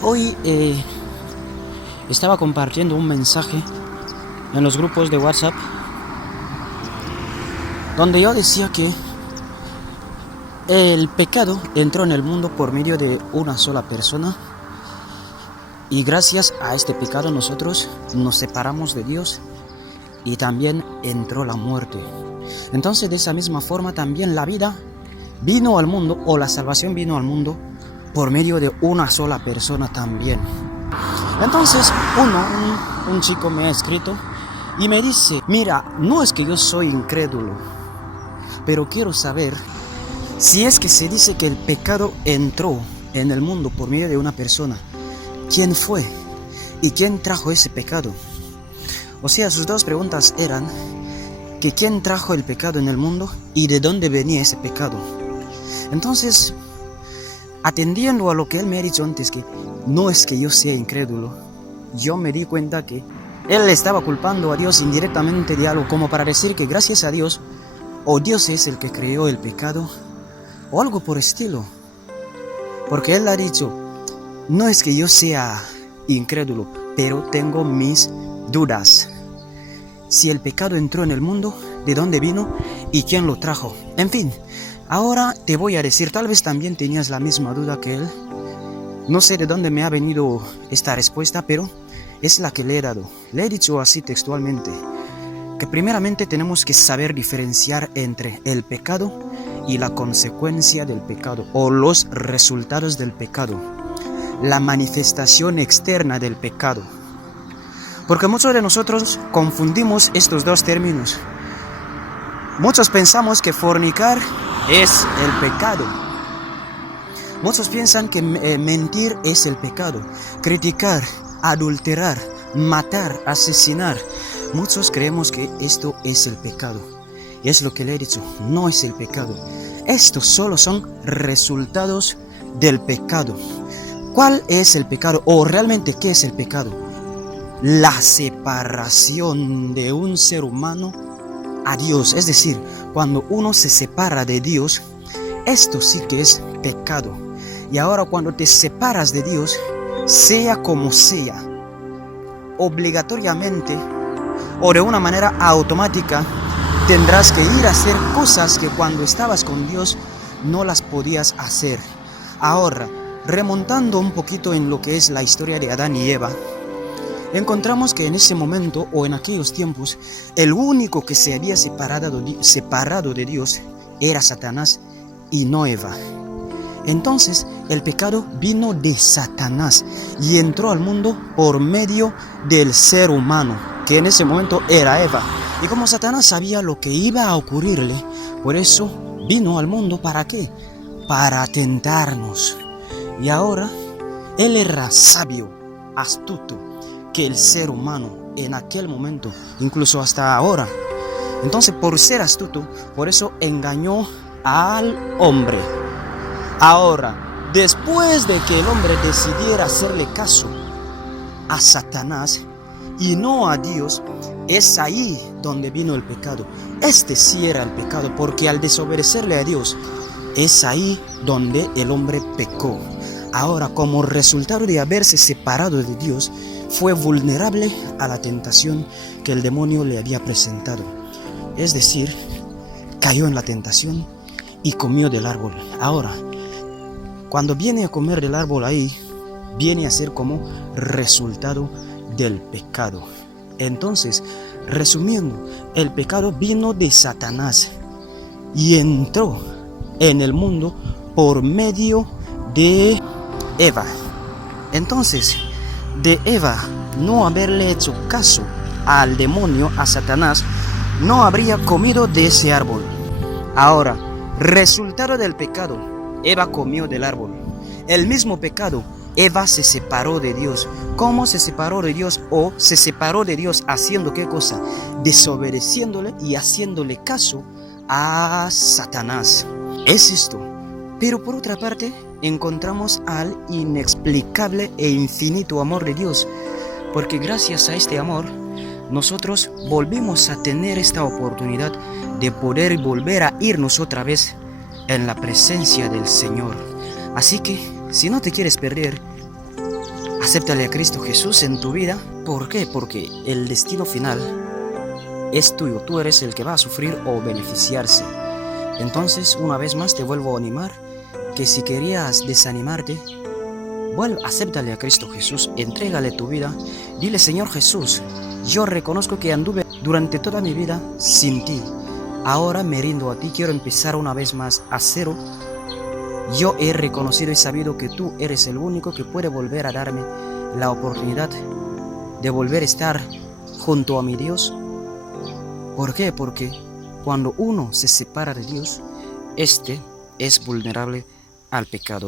Hoy estaba compartiendo un mensaje en los grupos de WhatsApp donde yo decía que el pecado entró en el mundo por medio de una sola persona y gracias a este pecado nosotros nos separamos de Dios y también entró la muerte. Entonces de esa misma forma también la vida vino al mundo, o la salvación vino al mundo por medio de una sola persona también. Entonces un chico me ha escrito y me dice: mira, no es que yo soy incrédulo, pero quiero saber si es que se dice que el pecado entró en el mundo por medio de una persona, ¿quién fue? ¿Y quién trajo ese pecado? O sea, sus dos preguntas eran que quién trajo el pecado en el mundo y de dónde venía ese pecado. Entonces, atendiendo a lo que él me ha dicho antes, que no es que yo sea incrédulo, yo me di cuenta que él estaba culpando a Dios indirectamente de algo, como para decir que gracias a Dios, o Dios es el que creó el pecado, o algo por estilo. Porque él ha dicho: no es que yo sea incrédulo, pero tengo mis dudas. Si el pecado entró en el mundo, ¿de dónde vino y quién lo trajo? En fin, ahora te voy a decir, tal vez también tenías la misma duda que él. No sé de dónde me ha venido esta respuesta, pero es la que le he dado. Le he dicho así textualmente, que primeramente tenemos que saber diferenciar entre el pecado y la consecuencia del pecado, o los resultados del pecado, la manifestación externa del pecado. Porque muchos de nosotros confundimos estos dos términos. Muchos pensamos que fornicar es el pecado. Muchos piensan que mentir es el pecado. Criticar, adulterar, matar, asesinar. Muchos creemos que esto es el pecado. Y es lo que le he dicho, no es el pecado. Estos solo son resultados del pecado. ¿Cuál es el pecado? O realmente, ¿qué es el pecado? La separación de un ser humano a Dios. Es decir, cuando uno se separa de Dios, esto sí que es pecado. Y ahora cuando te separas de Dios, sea como sea, obligatoriamente o de una manera automática, tendrás que ir a hacer cosas que cuando estabas con Dios no las podías hacer. Ahora, remontando un poquito en lo que es la historia de Adán y Eva, encontramos que en ese momento o en aquellos tiempos, el único que se había separado de Dios era Satanás y no Eva. Entonces el pecado vino de Satanás y entró al mundo por medio del ser humano, que en ese momento era Eva. Y como Satanás sabía lo que iba a ocurrirle, por eso vino al mundo. ¿Para qué? Para tentarnos. Y ahora él era sabio, astuto, que el ser humano en aquel momento, incluso hasta ahora. Entonces, por ser astuto, por eso engañó al hombre. Ahora, después de que el hombre decidiera hacerle caso a Satanás y no a Dios, es ahí donde vino el pecado. Este sí era el pecado, porque al desobedecerle a Dios, es ahí donde el hombre pecó. Ahora, como resultado de haberse separado de Dios, fue vulnerable a la tentación que el demonio le había presentado. Es decir, cayó en la tentación y comió del árbol. Ahora, cuando viene a comer del árbol ahí, viene a ser como resultado del pecado. Entonces, resumiendo, el pecado vino de Satanás y entró en el mundo por medio de Eva. Entonces, de Eva no haberle hecho caso al demonio, a Satanás, no habría comido de ese árbol. Ahora, resultado del pecado, Eva comió del árbol. El mismo pecado, Eva se separó de Dios. ¿Cómo se separó de Dios? O se separó de Dios haciendo ¿qué cosa? Desobedeciéndole y haciéndole caso a Satanás. Es esto. Pero por otra parte, encontramos al inexplicable e infinito amor de Dios, porque gracias a este amor nosotros volvimos a tener esta oportunidad de poder volver a irnos otra vez en la presencia del Señor. Así que si no te quieres perder Acéptale a Cristo Jesús en tu vida. ¿Por qué? Porque el destino final es tuyo. Tú eres el que va a sufrir o beneficiarse. Entonces, una vez más te vuelvo a animar que si querías desanimarte, acéptale a Cristo Jesús, entrégale tu vida, dile: Señor Jesús, yo reconozco que anduve durante toda mi vida sin ti. Ahora me rindo a ti, quiero empezar una vez más a cero. Yo he reconocido y sabido que tú eres el único que puede volver a darme la oportunidad de volver a estar junto a mi Dios. ¿Por qué? Porque cuando uno se separa de Dios, este es vulnerable al pecado.